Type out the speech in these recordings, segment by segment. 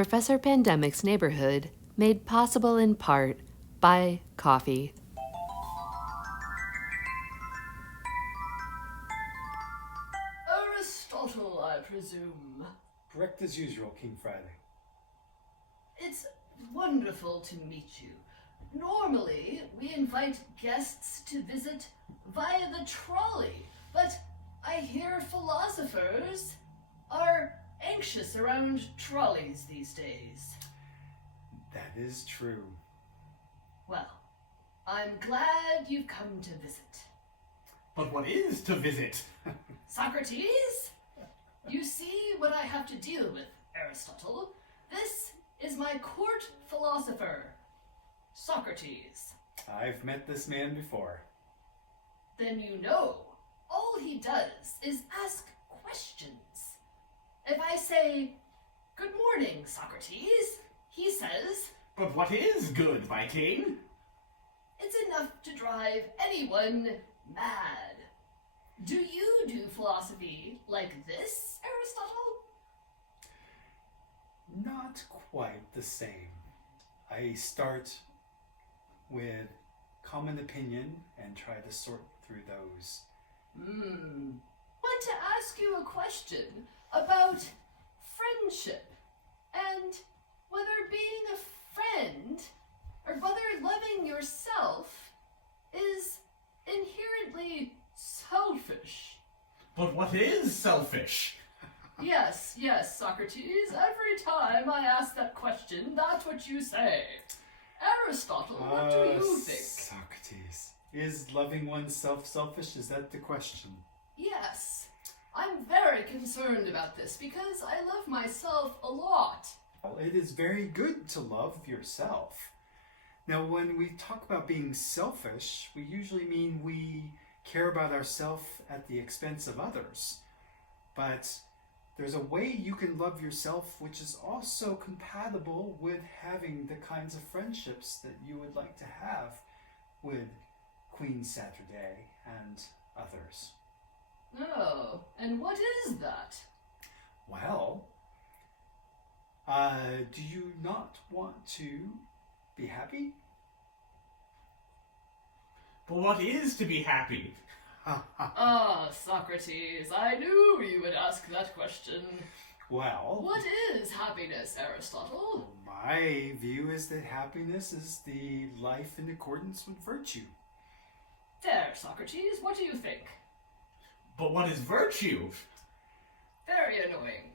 Professor Pandemic's Neighborhood, made possible in part by coffee. Aristotle, I presume. Correct as usual, King Friday. It's wonderful to meet you. Normally, we invite guests to visit via the trolley, but I hear philosophers are anxious around trolleys these days. That is true. Well, I'm glad you've come to visit. But what is to visit? Socrates? You see what I have to deal with, Aristotle. This is my court philosopher, Socrates. I've met this man before. Then you know, all he does is ask questions. If I say, "Good morning, Socrates," he says, But what is good, my king? "It's enough to drive anyone mad." Do you do philosophy like this, Aristotle? Not quite the same. I start with common opinion and try to sort through those. Want to ask you a question about friendship and whether being a friend or whether loving yourself is inherently selfish. But what is selfish? Yes, Socrates. Every time I ask that question, that's what you say. Aristotle, what do you think? Socrates. Is loving oneself selfish? Is that the question? Yes. I'm very concerned about this because I love myself a lot. Well, it is very good to love yourself. Now, when we talk about being selfish, we usually mean we care about ourselves at the expense of others. But there's a way you can love yourself which is also compatible with having the kinds of friendships that you would like to have with Queen Saturday and others. Oh, and what is that? Well, do you not want to be happy? But what is to be happy? Socrates, I knew you would ask that question. Well, What is happiness, Aristotle? my view is that happiness is the life in accordance with virtue. There, Socrates, what do you think? But what is virtue? Very annoying.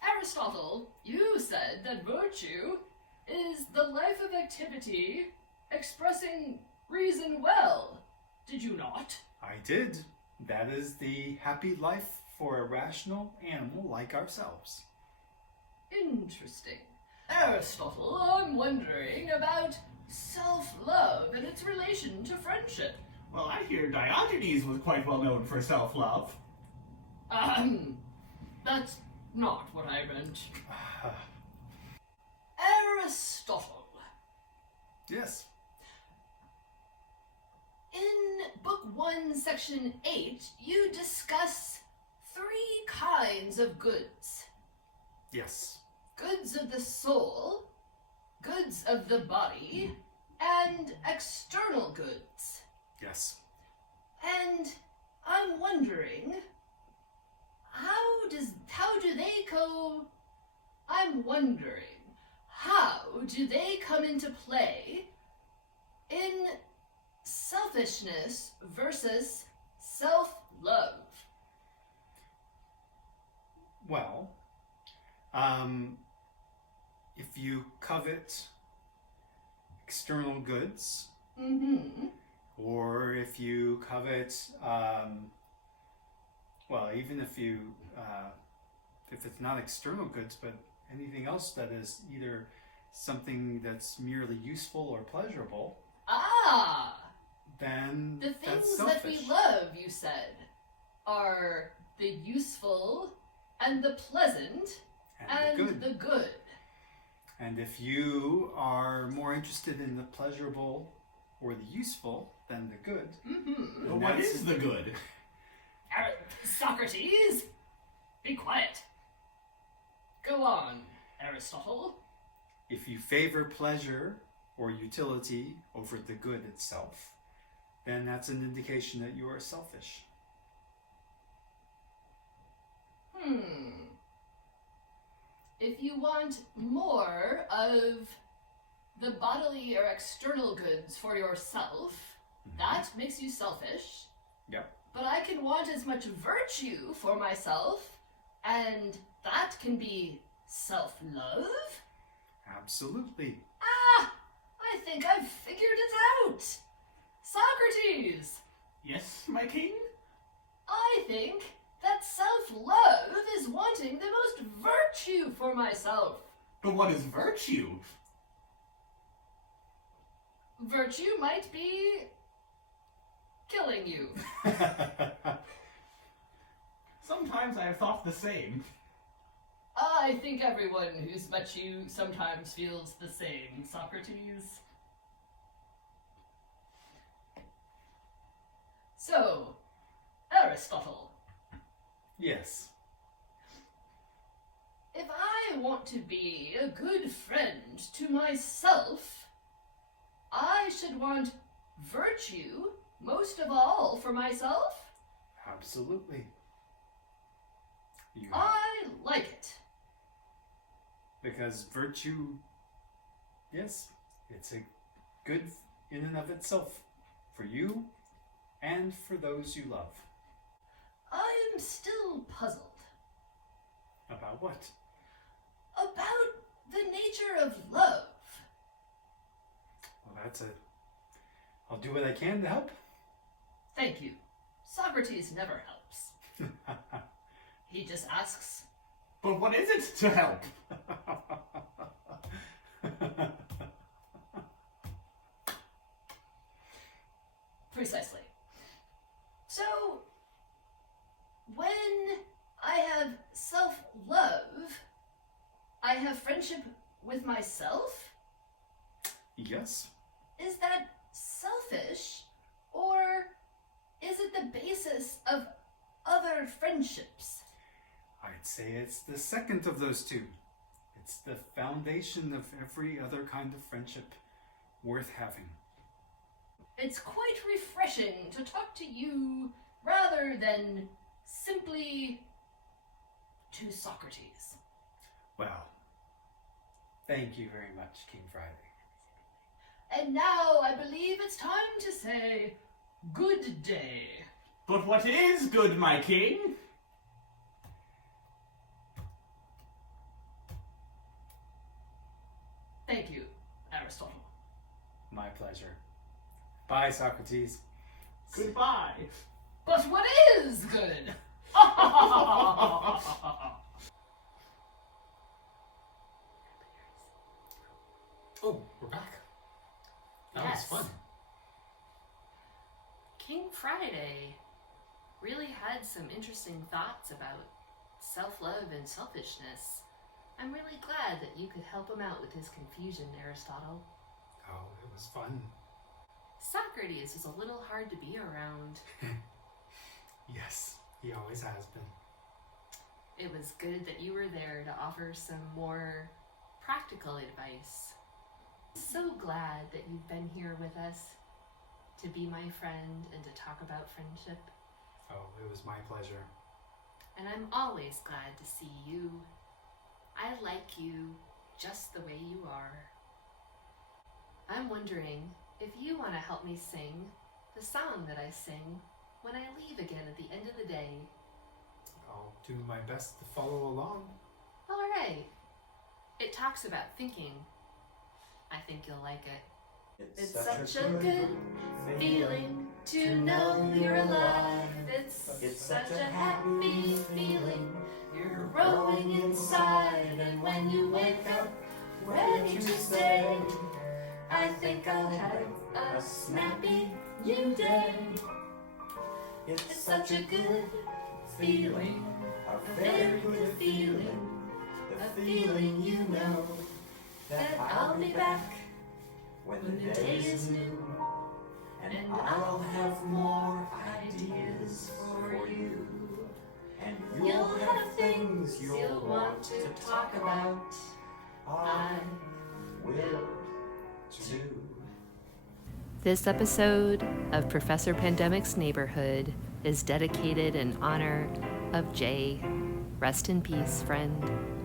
Aristotle, you said that virtue is the life of activity expressing reason well. Did you not? I did. That is the happy life for a rational animal like ourselves. Interesting. Aristotle, I'm wondering about self-love and its relation to friendship. Well, I hear Diogenes was quite well known for self-love. That's not what I meant. Aristotle. Yes. In Book 1, Section 8, you discuss 3 kinds of goods. Yes. Goods of the soul, goods of the body, and external goods. Yes. And I'm wondering, how do they come into play in selfishness versus self-love? Well, if you covet external goods, or if you covet, even if it's not external goods, but anything else that is either something that's merely useful or pleasurable, then The that's things selfish. that we love, you said, are the useful and the pleasant and the good. And if you are more interested in the pleasurable or the useful than the good, But what is the good? Socrates, be quiet. Go Go on, Aristotle. If you favor pleasure or utility over the good itself, then that's an indication that you are selfish. If you want more of the bodily or external goods for yourself, that makes you selfish. Yep. But I can want as much virtue for myself, and that can be self-love? Absolutely. I think I've figured it out. Socrates, Yes, my king? I think that self-love is wanting the most virtue for myself. But what is virtue? Virtue might be killing you. Sometimes I have thought the same. I think everyone who's met you sometimes feels the same, Socrates. So, Aristotle, Yes. if I want to be a good friend to myself, I should want virtue most of all for myself? Absolutely. You I like it. Because virtue, yes, it's a good in and of itself for you and for those you love. I am still puzzled About what? about the nature of love. Well, I'll do what I can to help. Thank you. Socrates never helps. He just asks. But what is it to help? Precisely. So, when I have self-love, I have friendship with myself? Yes. Is that selfish, or is it the basis of other friendships? I'd say it's the second of those two. It's the foundation of every other kind of friendship worth having. It's quite refreshing to talk to you rather than simply to Socrates. Well, thank you very much, King Friday. And now I believe it's time to say good day. But what is good, my king? Thank you, Aristotle. My pleasure. Bye, Socrates. Goodbye. But what is good? Oh, we're back. That Yes. was fun. King Friday really had some interesting thoughts about self-love and selfishness. I'm really glad that you could help him out with his confusion, Aristotle. Oh, it was fun. Socrates was a little hard to be around. Yes, he always has been. It was good that you were there to offer some more practical advice. So glad that you've been here with us to be my friend and to talk about friendship. Oh, it was my pleasure. And I'm always glad to see you. I like you just the way you are. I'm wondering if you want to help me sing the song that I sing when I leave again at the end of the day. I'll do my best to follow along. All right. It talks about thinking. I think you'll like it. It's such a good feeling to know you're alive. It's such a happy feeling. You're growing inside, and when you wake up ready to stay, I think I'll have a snappy new day. It's such a good feeling, a very good feeling, a feeling you know that I'll be back when the day is new, and I'll have more ideas for you, and you'll have things you'll want to talk about. I will too. This episode of Professor Pandemic's Neighborhood is dedicated in honor of Jay. Rest in peace, friend.